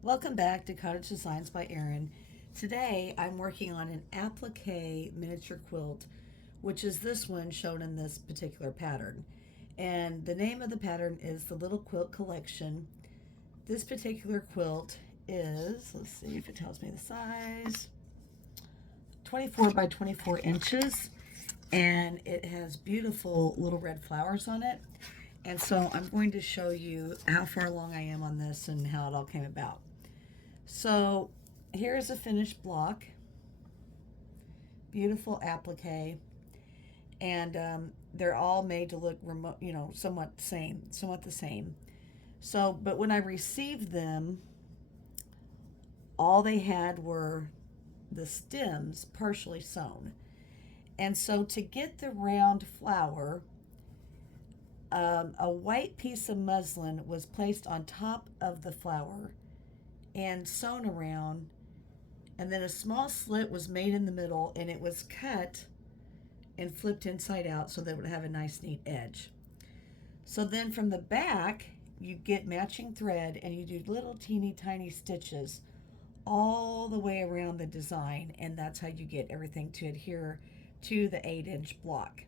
Welcome back to Cottage Designs by Erin. Today I'm working on an applique miniature quilt, which is this one shown in this particular pattern. And the name of the pattern is the Little Quilt Collection. This particular quilt is, let's see if it tells me the size, 24 by 24 inches, and it has beautiful little red flowers on it. And so I'm going to show you how far along I am on this and how it all came about. So here's a finished block, beautiful applique, and they're all made to look remote, somewhat the same. So, but when I received them, all they had were the stems partially sewn. And so to get the round flower, a white piece of muslin was placed on top of the flower and sewn around, and then a small slit was made in the middle, and it was cut and flipped inside out so that it would have a nice neat edge. So then from the back you get matching thread, and you do little teeny tiny stitches all the way around the design, and that's how you get everything to adhere to the 8-inch block.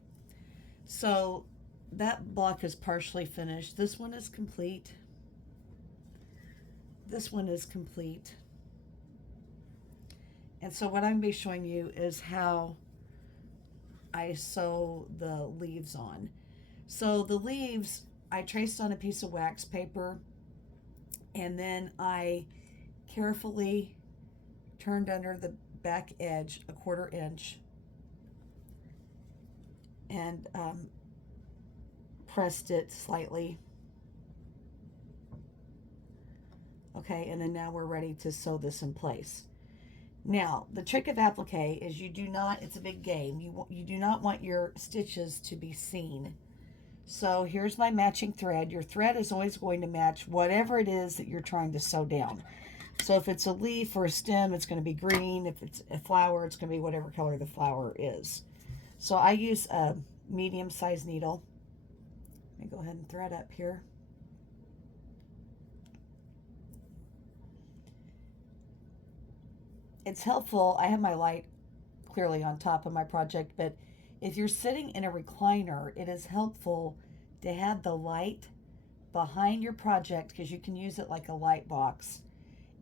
So that block is partially finished. This one is complete. This one is complete. And so what I'm going to be showing you is how I sew the leaves on. So the leaves I traced on a piece of wax paper, and then I carefully turned under the back edge a 1/4 inch and pressed it slightly. Okay, and then now we're ready to sew this in place. Now, the trick of applique is you do not, it's a big game, you do not want your stitches to be seen. So here's my matching thread. Your thread is always going to match whatever it is that you're trying to sew down. So if it's a leaf or a stem, it's going to be green. If it's a flower, it's going to be whatever color the flower is. So I use a medium-sized needle. Let me go ahead and thread up here. It's helpful. I have my light clearly on top of my project, but if you're sitting in a recliner, it is helpful to have the light behind your project, because you can use it like a light box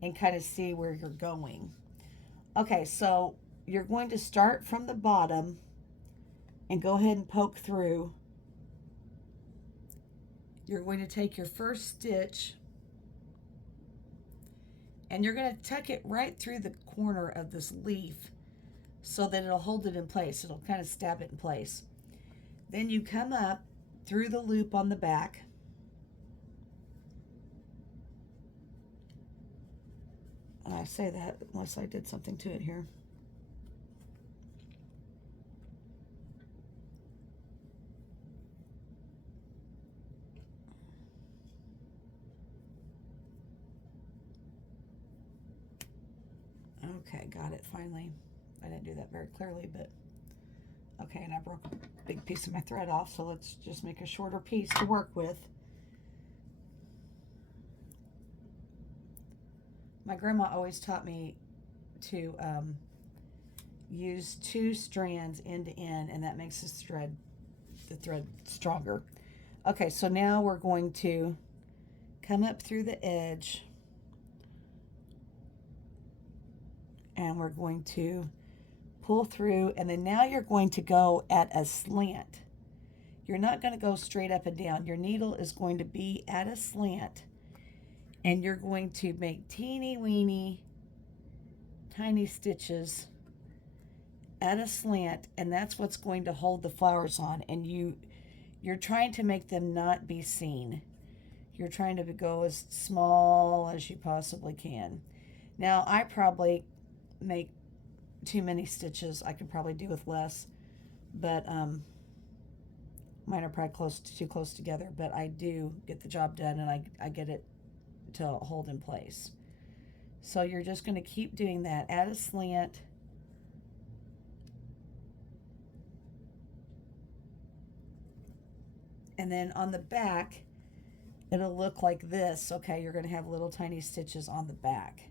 and kind of see where you're going. Okay, so you're going to start from the bottom and go ahead and poke through. You're going to take your first stitch and you're going to tuck it right through the corner of this leaf so that it'll hold it in place. It'll kind of stab it in place. Then you come up through the loop on the back, and I say that unless I did something to it here. Okay, got it finally. I didn't do that very clearly, but okay, and I broke a big piece of my thread off, so let's just make a shorter piece to work with. My grandma always taught me to use 2 strands end to end, and that makes the thread stronger. Okay, so now we're going to come up through the edge, and we're going to pull through, and then now you're going to go at a slant. You're not going to go straight up and down. Your needle is going to be at a slant, and you're going to make teeny weeny tiny stitches at a slant, and that's what's going to hold the flowers on. And you're trying to make them not be seen. You're trying to go as small as you possibly can. Now I probably make too many stitches. I could probably do with less, but mine are probably too close together, but I do get the job done, and I get it to hold in place. So you're just going to keep doing that. Add a slant. And then on the back, it'll look like this. Okay, you're going to have little tiny stitches on the back,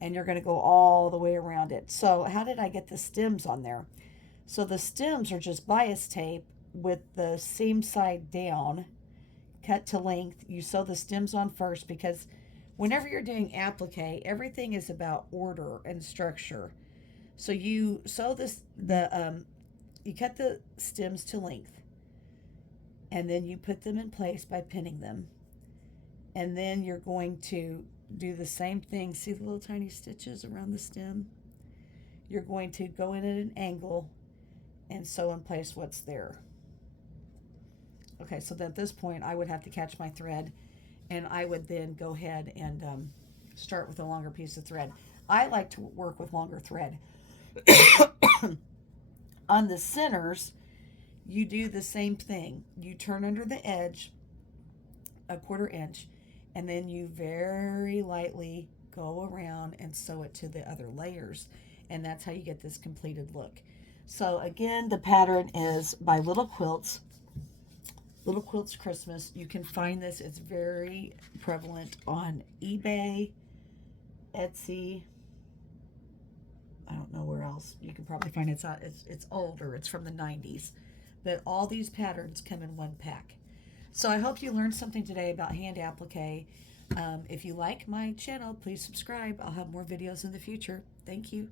and you're going to go all the way around it. So how did I get the stems on there? So the stems are just bias tape with the seam side down, cut to length. You sew the stems on first, because whenever you're doing applique, everything is about order and structure. So you sew you cut the stems to length, and then you put them in place by pinning them. And then you're going to do the same thing. See the little tiny stitches around the stem? You're going to go in at an angle and sew in place what's there. Okay, so at this point, I would have to catch my thread, and I would then go ahead and start with a longer piece of thread. I like to work with longer thread. On the centers, you do the same thing. You turn under the edge a 1/4 inch, and then you very lightly go around and sew it to the other layers, and that's how you get this completed look. So again, the pattern is by Little Quilts. Little Quilts Christmas. You can find this. It's very prevalent on eBay, Etsy. I don't know where else. You can probably find it. It's older. It's from the 90s. But all these patterns come in one pack. So I hope you learned something today about hand applique. If you like my channel, please subscribe. I'll have more videos in the future. Thank you.